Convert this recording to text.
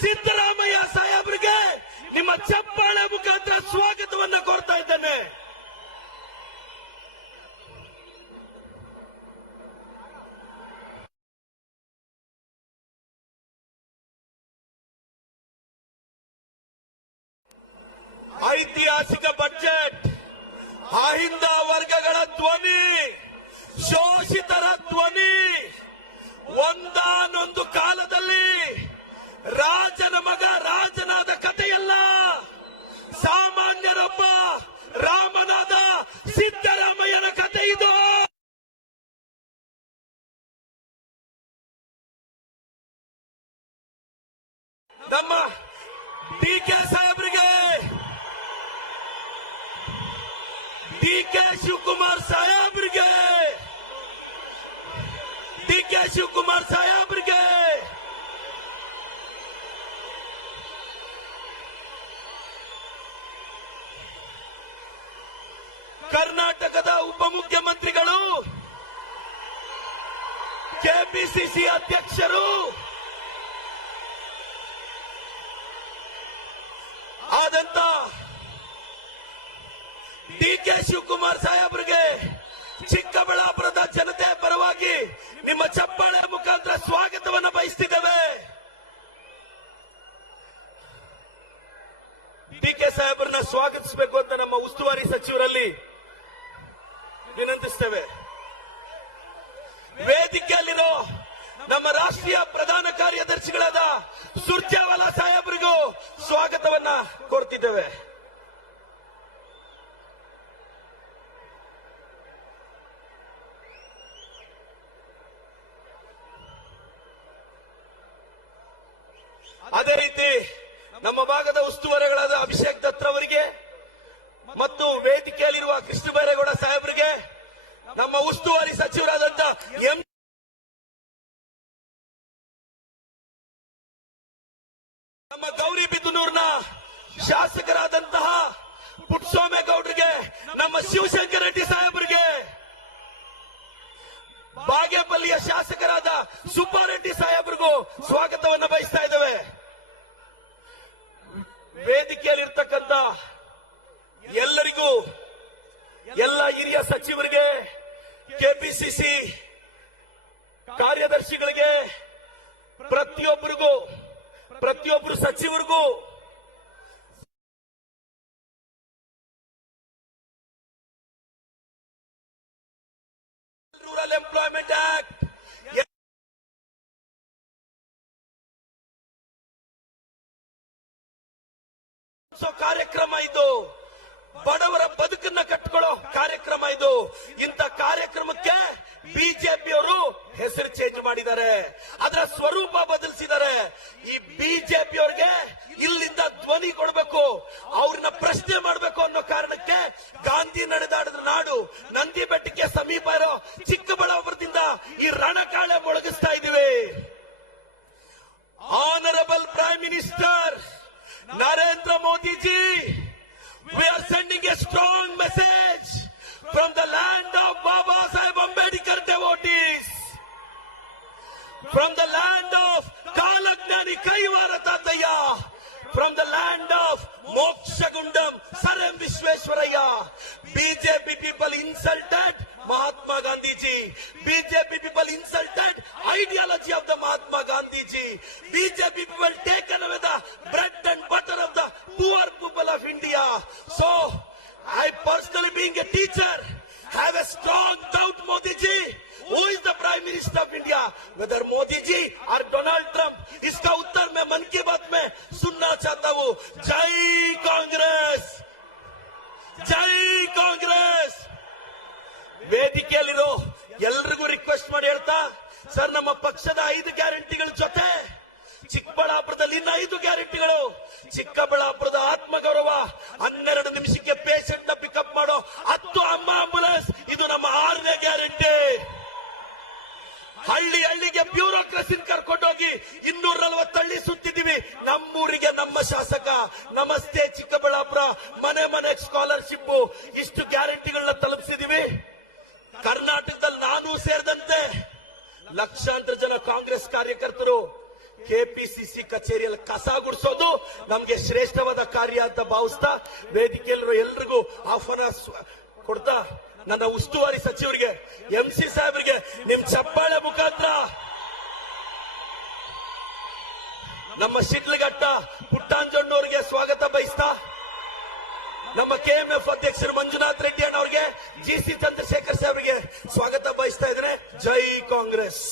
ಸಿದ್ದರಾಮಯ್ಯ ಸಾಹೇಬ್ರಿಗೆ ನಿಮ್ಮ ಚಪ್ಪಾಳೆ ಮುಖಾಂತರ ಸ್ವಾಗತವನ್ನ ಕೋರ್ತಾ ಇದ್ದೇನೆ. ಐತಿಹಾಸಿಕ ಬಜೆಟ್, ಅಹಿಂದ ವರ್ಗಗಳ ಧ್ವನಿ, ಶೋಷಿತರ ಧ್ವನಿ. ಒಂದಾನೊಂದು ಕಾಲದಲ್ಲಿ ರಾಜನ ಮಗ ರಾಜನಾದ ಕಥೆಯಲ್ಲ, ಸಾಮಾನ್ಯರೊಬ್ಬ ರಾಮನಾದ ಸಿದ್ದರಾಮಯ್ಯನ ಕಥೆ ಇದು. ನಮ್ಮ ಡಿಕೆ ಸಾಹೇಬ್ರಿಗೆ, ಡಿಕೆ ಶಿವಕುಮಾರ್ ಸಾಹೇಬ್ರಿಗೆ, ಡಿಕೆ ಶಿವಕುಮಾರ್ ಸಾಹೇಬ್ರಿಗೆ ಕರ್ನಾಟಕದ ಉಪಮುಖ್ಯಮಂತ್ರಿಗಳು, ಕೆಪಿಸಿಸಿ ಅಧ್ಯಕ್ಷರು ಆದಂತ ಡಿಕೆ ಶಿವಕುಮಾರ್ ಸಾಹೇಬ್ರಿಗೆ ಚಿಕ್ಕಬಳ್ಳಾಪುರದ ಜನತೆ ಪರವಾಗಿ ನಿಮ್ಮ ಚಪ್ಪಾಳೆ ಮುಖಾಂತರ ಸ್ವಾಗತವನ್ನು ಬಯಸ್ತಿದ್ದೇವೆ. ಡಿಕೆ ಸಾಹೇಬ್ರನ್ನ ಸ್ವಾಗತಿಸಬೇಕು ಅಂತ ನಮ್ಮ ಉಸ್ತುವಾರಿ ಸಚಿವರಲ್ಲಿ ವಿನಂತಿಸ್ತೇವೆ. ವೇದಿಕೆಯಲ್ಲಿರೋ ನಮ್ಮ ರಾಷ್ಟ್ರೀಯ ಪ್ರಧಾನ ಕಾರ್ಯದರ್ಶಿಗಳಾದ ಸುರ್ಜೇವಾಲಾ ಸಾಹೇಬರಿಗೂ ಸ್ವಾಗತವನ್ನ ಕೋರ್ತಿದ್ದೇವೆ. ಅದೇ ರೀತಿ ನಮ್ಮ ಭಾಗದ ಉಸ್ತುವಾರಿಗಳಾದ ಅಭಿಷೇಕ್ ದತ್ ಅವರಿಗೆ ಮತ್ತು ವೇದಿಕೆಯಲ್ಲಿರುವ ಕೃಷ್ಣ ಬೈರೇಗೌಡ ಸಾಹೇಬರಿಗೆ, ನಮ್ಮ ಉಸ್ತುವಾರಿ ಸಚಿವರಾದಂತ ನಮ್ಮ ಗೌರಿಬಿದನೂರಿನ ಶಾಸಕರಾದಂತಹ ಪುಟ್ಟಸ್ವಾಮೇಗೌಡರಿಗೆ, ನಮ್ಮ ಶಿವಶಂಕರ ರೆಡ್ಡಿ ಸಾಹೇಬರಿಗೆ, ಬಾಗೇಪಲ್ಲಿಯ ಶಾಸಕರಾದ ಸುಬ್ಬಾರೆಡ್ಡಿ ಸಾಹೇಬರಿಗೂ ಸ್ವಾಗತವನ್ನು ಬಯಸ್ತಾ ಇದ್ದೇವೆ. ವೇದಿಕೆಯಲ್ಲಿರ್ತಕ್ಕಂಥ ಎಲ್ಲರಿಗೂ, ಎಲ್ಲ ಹಿರಿಯ ಸಚಿವರಿಗೆ, ಕೆಪಿಸಿಸಿ ಕಾರ್ಯದರ್ಶಿಗಳಿಗೆ, ಪ್ರತಿಯೊಬ್ಬರು ಸಚಿವರಿಗೂ ರೂರಲ್ ಎಂಪ್ಲಾಯ್ಮೆಂಟ್ ಆಕ್ಟ್ ಕಾರ್ಯಕ್ರಮ ಇದು, ಬಡವರ ಬದುಕನ್ನ ಕಟ್ಟಿಕೊಳ್ಳೋ ಕಾರ್ಯಕ್ರಮ ಇದು. ಇಂಥ ಕಾರ್ಯಕ್ರಮಕ್ಕೆ ಬಿಜೆಪಿಯವರು ಹೆಸರು ಚೇಂಜ್ ಮಾಡಿದ್ದಾರೆ, ಅದರ ಸ್ವರೂಪ ಬದಲಿಸಿದ್ದಾರೆ. ಈ ಬಿಜೆಪಿಯವರಿಗೆ ಇಲ್ಲಿಂದ ಧ್ವನಿ ಕೊಡಬೇಕು, ಅವ್ರನ್ನ ಪ್ರಶ್ನೆ ಮಾಡಬೇಕು ಅನ್ನೋ ಕಾರಣಕ್ಕೆ ಗಾಂಧಿ ನಡೆದಾಡಿದ ನಾಡು ನಂದಿ ಬೆಟ್ಟಕ್ಕೆ ಸಮೀಪ ಇರೋ ಚಿಕ್ಕಬಳ್ಳಾಪುರದಿಂದ ಈ ರಣಕಾಳೆ ಮೊಳಗಿಸ್ತಾ ಇದೀವಿ. Honourable prime minister Narendra Modi ji, we are sending a strong message from the land of Baba Saheb Ambedkar devotees, from the land of Kalagnani Kaivara Tataya, from the land of Mokshagundam Sar M Visvesvaraya. BJP people insulted Mahatma Gandhi ji. BJP people insulted ideology of the Mahatma Gandhi ji. BJP people taken away the bread and butter of the poor people of India. So, I personally being a teacher have a strong doubt, Modi ji, who is the Prime Minister of India, whether Modi ji or Donald Trump. इसका उत्तर मैं मन की बात में सुनना चाहता हूँ. जय कांग्रेस, जय कांग्रेस. ವೇದಿಕೆಯಲ್ಲಿರೋ ಎಲ್ರಿಗೂ ರಿಕ್ವೆಸ್ಟ್ ಮಾಡಿ ಹೇಳ್ತಾ, ಸರ್ ನಮ್ಮ ಪಕ್ಷದ 5 ಗ್ಯಾರಂಟಿಗಳ ಜೊತೆ ಚಿಕ್ಕಬಳ್ಳಾಪುರದಲ್ಲಿ ಇನ್ನು 5 ಗ್ಯಾರಂಟಿಗಳು. ಚಿಕ್ಕಬಳ್ಳಾಪುರದ ಆತ್ಮಗೌರವ, 12 ನಿಮಿಷಕ್ಕೆ ಪೇಷಂಟ್ ನ ಪಿಕಪ್ ಮಾಡೋ 10 ಅಮ್ಮ ಆಂಬುಲೆನ್ಸ್, ಇದು ನಮ್ಮ 6ನೇ ಗ್ಯಾರಂಟಿ. ಹಳ್ಳಿಗೆ ಬ್ಯೂರೋಕ್ರಸಿನ ಕರ್ಕೊಂಡೋಗಿ 240 ಹಳ್ಳಿ ಸುತ್ತಿದೀವಿ. ನಮ್ಮೂರಿಗೆ ನಮ್ಮ ಶಾಸಕ ನಮಸ್ತೆ ಚಿಕ್ಕಬಳ್ಳಾಪುರ, ಮನೆ ಸ್ಕಾಲರ್ಶಿಪ್, ಇಷ್ಟು ಗ್ಯಾರಂಟಿಗಳನ್ನ ತಲುಪಿಸಿದೀವಿ. ಕರ್ನಾಟಕದಲ್ಲಿ ನಾನು ಸೇರಿದಂತೆ ಲಕ್ಷಾಂತರ ಜನ ಕಾಂಗ್ರೆಸ್ ಕಾರ್ಯಕರ್ತರು ಕೆಪಿಸಿಸಿ ಕಚೇರಿಯಲ್ಲಿ ಕಸ ಗುಡಿಸೋದು ನಮ್ಗೆ ಶ್ರೇಷ್ಠವಾದ ಕಾರ್ಯ ಅಂತ ಭಾವಿಸ್ತಾ ವೇದಿಕೆಯಲ್ಲಿರೋ ಎಲ್ರಿಗೂ ಆಹ್ವಾನ ಕೊಡ್ತಾ ನನ್ನ ಉಸ್ತುವಾರಿ ಸಚಿವರಿಗೆ MC ಸಾಹೇಬರಿಗೆ ನಿಮ್ ಚಪ್ಪಾಳೆ ಮುಖಾಂತರ ನಮ್ಮ ಶಿಡ್ಲಘಟ್ಟ ಪುಟ್ಟಾಂಜಣ್ಣವ್ರಿಗೆ ಸ್ವಾಗತ ಬಯಸ್ತಾ ನಮ್ಮ KMF ಅಧ್ಯಕ್ಷರು ಮಂಜುನಾಥ್ ರೆಡ್ಡಿ ಅಣ್ಣವ್ರಿಗೆ GC ಚಂದ್ರಶೇಖರ್ ಸಾಹೇಬರಿಗೆ ಸ್ವಾಗತ ಬಯಸ್ತಾ ಇದ್ರೆ ಜೈ ಕಾಂಗ್ರೆಸ್.